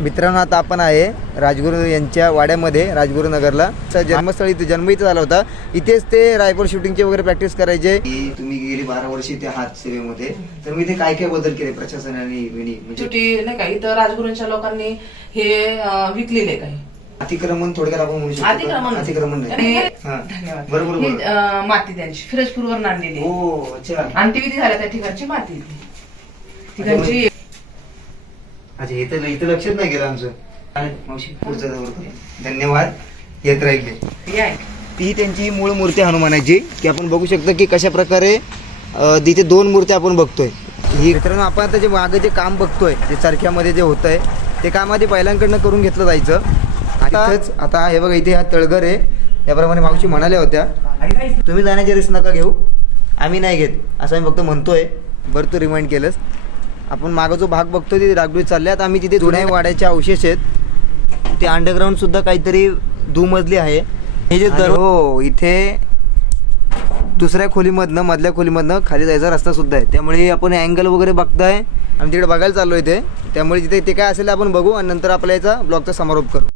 मित्रांनो आता आपण आहे राजगुरू यांच्या वाड्यामध्ये, राजगुरू नगरला. जन्मस्थळी जन्म इथे झाला होता. इथेच ते रायफल शूटिंगचे वगैरे प्रॅक्टिस करायचे. तुम्ही गेली 12 वर्ष इथे हात सेवेमध्ये, तर मी इथे काय काय बदल केले प्रशासनाने म्हणजे छोटी नाही का इथं राजगुरूंच्या लोकांनी हे विकलेले काही अतिक्रमण थोडक्यात आपण म्हणू शकतो. अतिक्रमण नाही. धन्यवाद. बरोबर ही, माती त्यांची फिरोजपूरवर आणलेली. हो अच्छा. अंत्यविधी झाल्या त्या ठिकाणची माती ठिकाणची. अच्छा इथं लक्षात नाही गेलं आमचं. मावशी पुढचं धन्यवाद. येत राहिले. ती त्यांची मूळ मूर्ती हनुमानाची की आपण बघू शकतो की कशा प्रकारे तिथे 2 मूर्ती आपण बघतोय. ही मित्रांनो आपण आता जे मागे जे काम बघतोय, जे चरख्यामध्ये जे होतंय ते काम आधी बैलांकडनं करून घेतलं जायचं. आता हे बघा इथे हा तळघर आहे. याप्रमाणे मावशी म्हणाल्या होत्या तुम्ही जाण्याची रिस्क नका घेऊ, आम्ही नाही घेत असं आम्ही फक्त म्हणतोय. बरं तू रिमाइंड केलंस. आपण मागं जो भाग बघतोय तिथे डागडुजी चालल्यात. आम्ही तिथे जुन्या वाड्याचे अवशेष आहेत. ते अंडरग्राऊंड सुद्धा काहीतरी दुमजली आहे. हे जे हो इथे दुसऱ्या खोलीमधनं मधल्या खोलीमधनं खाली जायचा रस्ता सुद्धा आहे. त्यामुळे आपण अँगल वगैरे बघताय आम्ही तिकडे बघायला चाललो इथे. त्यामुळे तिथे ते काय असेल आपण बघू आणि नंतर आपल्या याचा ब्लॉगचा समारोप करू.